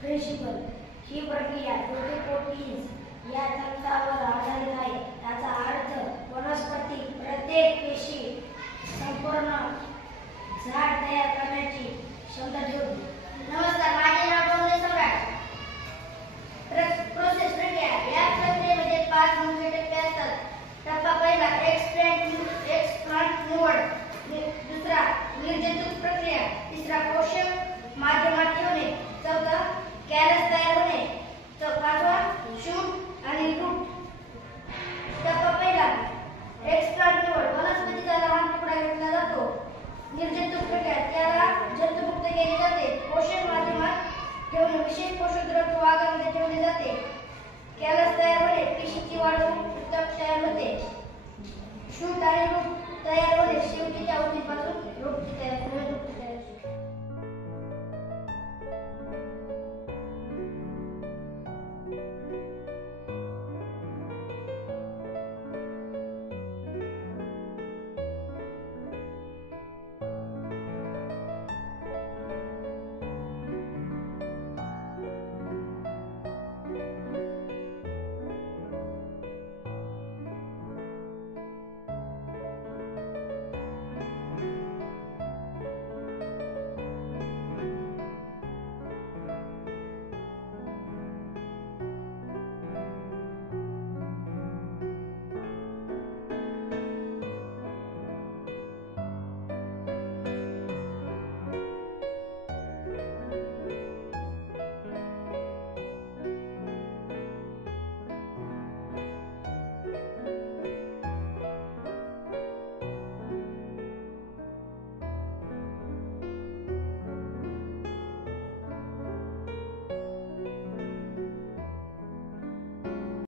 Principal ही प्रक्रिया proteins या तंत्रावर आधारित आहे. याचा अर्थ वनस्पती प्रत्येक पेशी संपूर्ण झाड तयार करण्याची क्षमता ठेवते. नमस्कार, माझे नाव डोंगरे सम्राट. प्रोसेस प्रक्रिया. या प्रक्रियेमध्ये 5 मुख्य टप्पे असतात. टप्पा पहिला एक्सप्लांट निवड, दुसरा निर्जंतुक प्रक्रिया, तिसरा पोषक माध्यमात ठेवणे, चौथा कॅलस तयार होणे, पाचवा शूट आणि रूट. टप्पा पहिला एक्सप्लांट निवड. वनस्पतीचा लहान तुकडा घेतला जातो. निर्जंतुक प्रक्रिया, त्याला जंतुमुक्त केले जाते. पोषक माध्यमात ठेवणे, विशेष पोषक द्रव्य वाघामध्ये ठेवले जाते. कॅलस तयार होणे, पेशीची वाढ होऊन ऊतक तयार होते. शूट आणि रूट तयार होणे, शेवटीच्या उतीपासून रूट तयार होते.